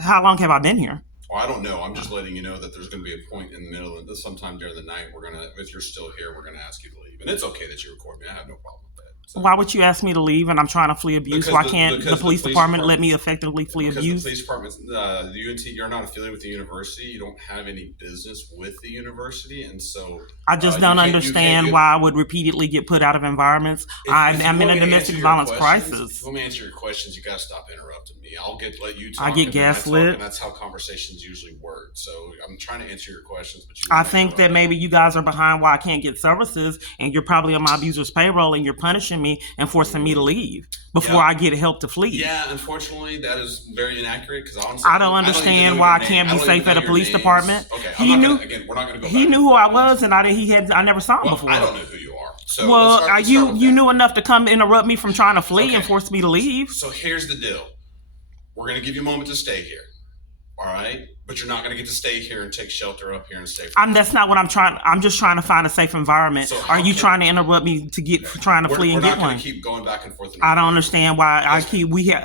How long have I been here? Well, I don't know. I'm just letting you know that there's going to be a point in the middle of this, sometime during the night. If you're still here, we're gonna ask you to leave, and it's okay that you record me. I have no problem with that. So, Why would you ask me to leave and I'm trying to flee abuse? because Why the can't the because the police police department let department me effectively flee because the abuse? police department, the UNT, you're not affiliated with the university. You don't have any business with the university, and so I just you don't can't. You can't. understand why I would repeatedly get put out of environments. If you I'm in want a me to answer domestic your violence questions, if crisis. you want me to answer your questions, you gotta stop interrupting me. Let you I talk, get and then I talk, gaslit. and that's how conversations usually work. So I'm trying to answer your questions, but you I want to think interrupt that me. maybe you guys are behind why I can't get services, and you're probably on my abuser's payroll, and you're punishing me and forcing me to leave before Yeah, I get help to flee. yeah. Unfortunately, that is very inaccurate because honestly, I don't I don't even know understand your why I name. can't I be don't even safe know at a your police department. names. Okay, I'm He not gonna. knew Again, we're not gonna go he back knew and who forth I on this. was, and I never saw him Well, I before. don't know who you are. So Well, let's start with you that. knew enough to come interrupt me from trying to flee and Okay. force me to leave. So here's the deal. We're gonna give you a moment to stay here. All right, but you're not gonna get to stay here and take shelter up here and stay for a That's moment. not what I'm trying. I'm just trying to find a safe environment. So Are how you can trying to interrupt me to get okay? trying to flee We're and not get gonna one? keep going back and forth I don't interrupting you. understand why Yes,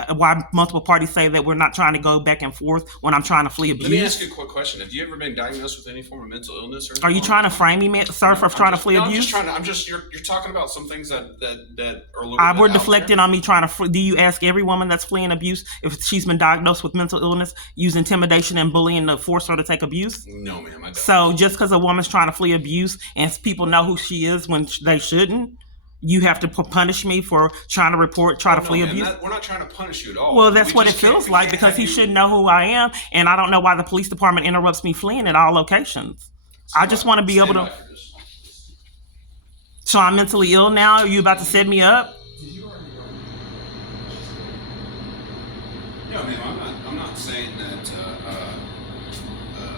ma'am. why multiple parties say that we're not trying to go back and forth when I'm trying to flee Let me ask you abuse. a quick question. Have you ever been diagnosed with any form of mental illness or Are anything you along trying those to lines? frame me, sir, No, for I'm trying to just flee no, I'm just abuse? trying to. You're talking about some things that are a little bit We're out there. deflecting on me trying to. Do you ask every woman that's fleeing abuse if she's been diagnosed with mental illness, use intimidation and bullying to force her to take abuse? No, ma'am, I don't. So just because a woman's trying to flee abuse and people know who she is when they shouldn't, you have to punish me for trying to try Oh to no, flee ma'am. abuse? We're not trying to punish you at all. Well, that's We what it just can't. feels We like can't because have he you. should know who I am, and I don't know why the police department interrupts me fleeing at all locations. I Stand by. just want to be able Stand to. by for this. So I'm mentally ill now. Are you about to set me up? No, ma'am. I'm not saying that.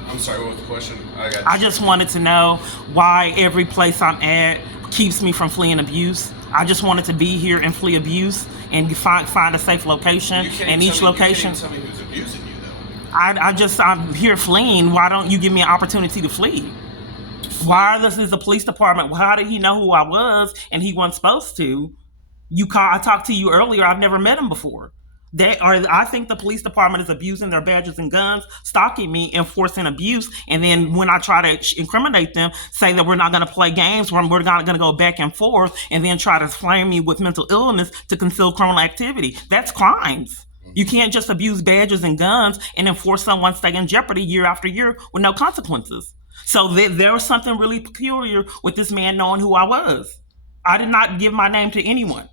I'm sorry. What was the question? I got I just distracted. wanted to know why every place I'm at keeps me from fleeing abuse. I just wanted to be here and flee abuse and find a safe location. You can't And tell each me. You can't location, even tell me who's abusing you, though. I'm here fleeing. Why don't you give me an opportunity to flee? Why Flee. this is the police department? How did he know who I was and he wasn't supposed to? I talked to you earlier. I've never met him before. I think the police department is abusing their badges and guns, stalking me, enforcing abuse. And then when I try to incriminate them, say that we're not going to play games, we're not going to go back and forth, and then try to flame me with mental illness to conceal criminal activity. That's crimes. You Mm-hmm. can't just abuse badges and guns and enforce someone stay in jeopardy year after year with no consequences. So there was something really peculiar with this man knowing who I was. I did not give my name to anyone.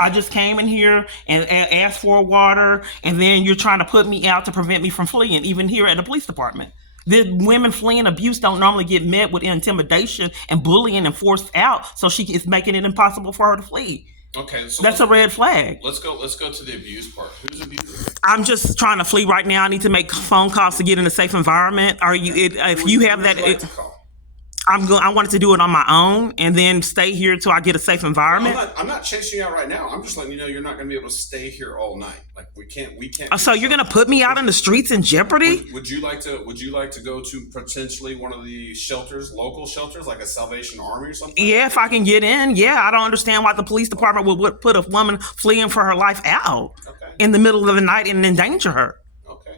I just came in here and asked for water, and then you're trying to put me out to prevent me from fleeing, even here at the police department. The women fleeing abuse don't normally get met with intimidation and bullying and forced out, so she is making it impossible for her to flee. Okay, so That's a red flag. let's go to the abuse part. Who's abusing you? I'm just trying to flee right now. I need to make phone calls to get in a safe environment. Are you? If you Who have would that, you like to call? I wanted to do it on my own and then stay here till I get a safe Well, environment. I'm not chasing you out right now. I'm just letting you know you're not going to be able to stay here all night. Like we can't do So you're gonna shelter. put me out Would in the streets in jeopardy? would you like to go to potentially one of the shelters, local shelters, like a Salvation Army or something like Yeah, that? if I can get in. Yeah, I don't understand why the police department would put a woman fleeing for her life out Okay, in the middle of the night and endanger her. okay.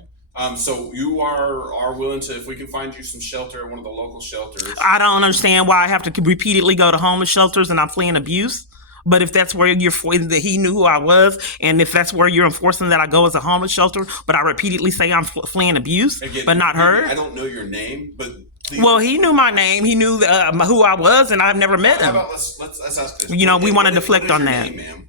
So you are willing to, if we can find you some shelter at one of the local shelters. I don't understand why I have to repeatedly go to homeless shelters and I'm fleeing abuse. But if that's where that he knew who I was, and if that's where you're enforcing that I go as a homeless shelter, but I repeatedly say I'm fleeing abuse, Again, but not forgive me, I her. don't know your name, but please. Well, he knew my name. He knew who I was, and I've never met How him. about let's ask this. We want to What deflect is on your that. name, ma'am?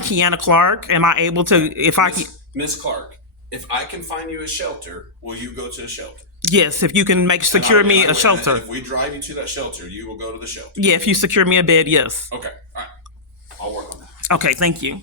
Kiana Clark. Am I able to? If I can, Miss Clark, if I can find you a shelter, will you go to a shelter? yes. If you can secure me a And shelter. if we drive you to that shelter, you will go to the shelter. Yeah, if you secure me a bed, yes. Okay, all right. I'll work on that. Okay, thank you.